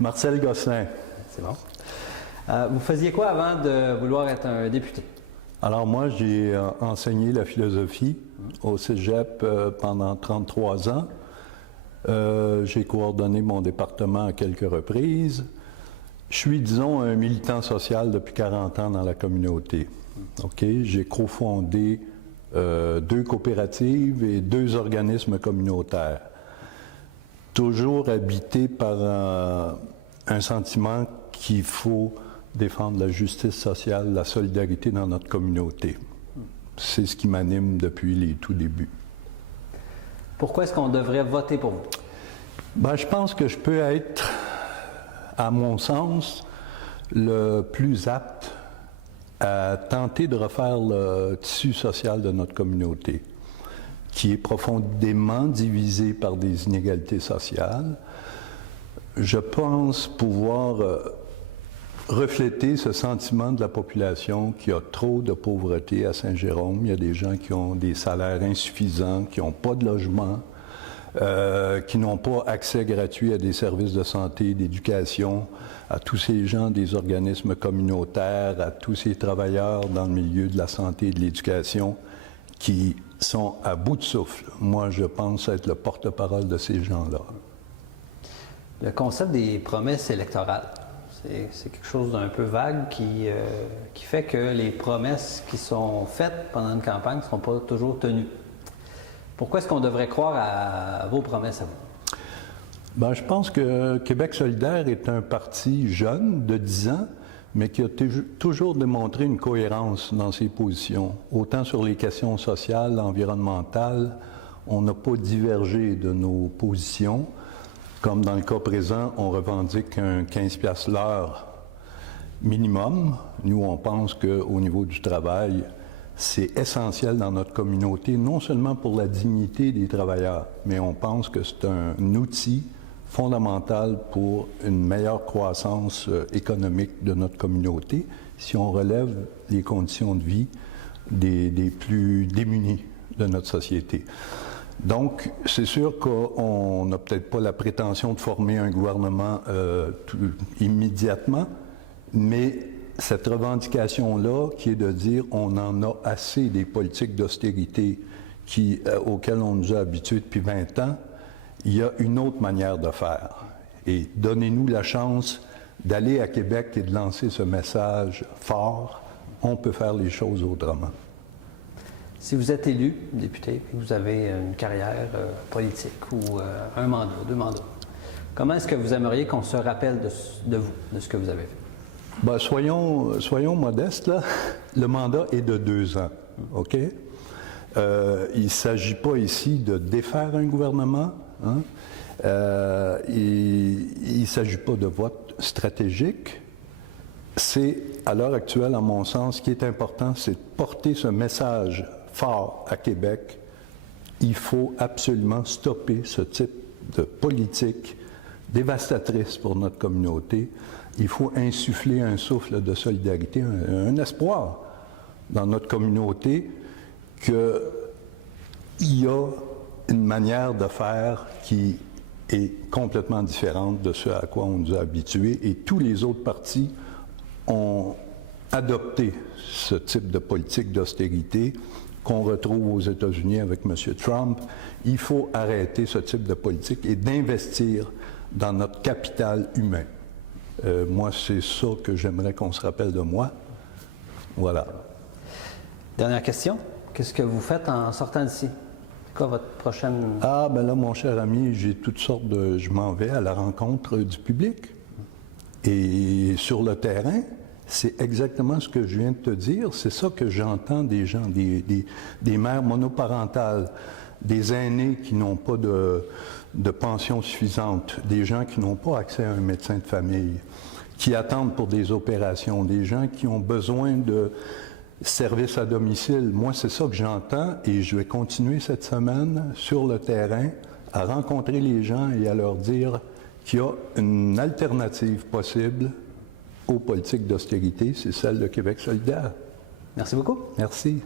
Marcel Gosselin. C'est bon. Vous faisiez quoi avant de vouloir être un député? Alors moi, j'ai enseigné la philosophie au Cégep pendant 33 ans. J'ai coordonné mon département à quelques reprises. Je suis, disons, un militant social depuis 40 ans dans la communauté. Okay? J'ai cofondé 2 coopératives et 2 organismes communautaires. Toujours habité par un sentiment qu'il faut défendre la justice sociale, la solidarité dans notre communauté. C'est ce qui m'anime depuis les tout débuts. Pourquoi est-ce qu'on devrait voter pour vous? Ben, je pense que je peux être, à mon sens, le plus apte à tenter de refaire le tissu social de notre communauté, qui est profondément divisé par des inégalités sociales. Je pense pouvoir refléter ce sentiment de la population qui a trop de pauvreté à Saint-Jérôme. Il y a des gens qui ont des salaires insuffisants, qui n'ont pas de logement, qui n'ont pas accès gratuit à des services de santé, d'éducation, à tous ces gens des organismes communautaires, à tous ces travailleurs dans le milieu de la santé et de l'éducation qui sont à bout de souffle. Moi, je pense être le porte-parole de ces gens-là. Le concept des promesses électorales, c'est quelque chose d'un peu vague qui fait que les promesses qui sont faites pendant une campagne ne seront pas toujours tenues. Pourquoi est-ce qu'on devrait croire à vos promesses à vous? Ben, je pense que Québec solidaire est un parti jeune, de 10 ans, mais qui a toujours démontré une cohérence dans ses positions. Autant sur les questions sociales, environnementales, on n'a pas divergé de nos positions. Comme dans le cas présent, on revendique un 15$ l'heure minimum. Nous, on pense qu'au niveau du travail, c'est essentiel dans notre communauté, non seulement pour la dignité des travailleurs, mais on pense que c'est un outil fondamental pour une meilleure croissance économique de notre communauté si on relève les conditions de vie des plus démunis de notre société. Donc, c'est sûr qu'on n'a peut-être pas la prétention de former un gouvernement immédiatement, mais cette revendication-là, qui est de dire on en a assez des politiques d'austérité auxquelles on nous a habitués depuis 20 ans, il y a une autre manière de faire. Et donnez-nous la chance d'aller à Québec et de lancer ce message fort. On peut faire les choses autrement. Si vous êtes élu député et que vous avez une carrière politique ou un mandat, 2 mandats, comment est-ce que vous aimeriez qu'on se rappelle de vous, de ce que vous avez fait? Ben, soyons modestes, là. Le mandat est de 2 ans, OK? Il ne s'agit pas ici de défaire un gouvernement, hein? Il ne s'agit pas de vote stratégique. C'est, à l'heure actuelle, à mon sens, ce qui est important, c'est de porter ce message fort à Québec. Il faut absolument stopper ce type de politique dévastatrice pour notre communauté. Il faut insuffler un souffle de solidarité, un espoir dans notre communauté qu'il y a une manière de faire qui est complètement différente de ce à quoi on nous a habitués et tous les autres partis ont adopté ce type de politique d'austérité qu'on retrouve aux États-Unis avec M. Trump. Il faut arrêter ce type de politique et d'investir dans notre capital humain. Moi, c'est ça que j'aimerais qu'on se rappelle de moi. Voilà. Dernière question. Qu'est-ce que vous faites en sortant d'ici? C'est quoi votre prochaine... Ah, ben là, mon cher ami, j'ai toutes sortes de... Je m'en vais à la rencontre du public. Et sur le terrain, c'est exactement ce que je viens de te dire. C'est ça que j'entends des gens, des mères monoparentales, des aînés qui n'ont pas de pension suffisante, des gens qui n'ont pas accès à un médecin de famille, qui attendent pour des opérations, des gens qui ont besoin de services à domicile. Moi, c'est ça que j'entends et je vais continuer cette semaine sur le terrain à rencontrer les gens et à leur dire qu'il y a une alternative possible aux politiques d'austérité, c'est celle de Québec solidaire. Merci beaucoup. Merci.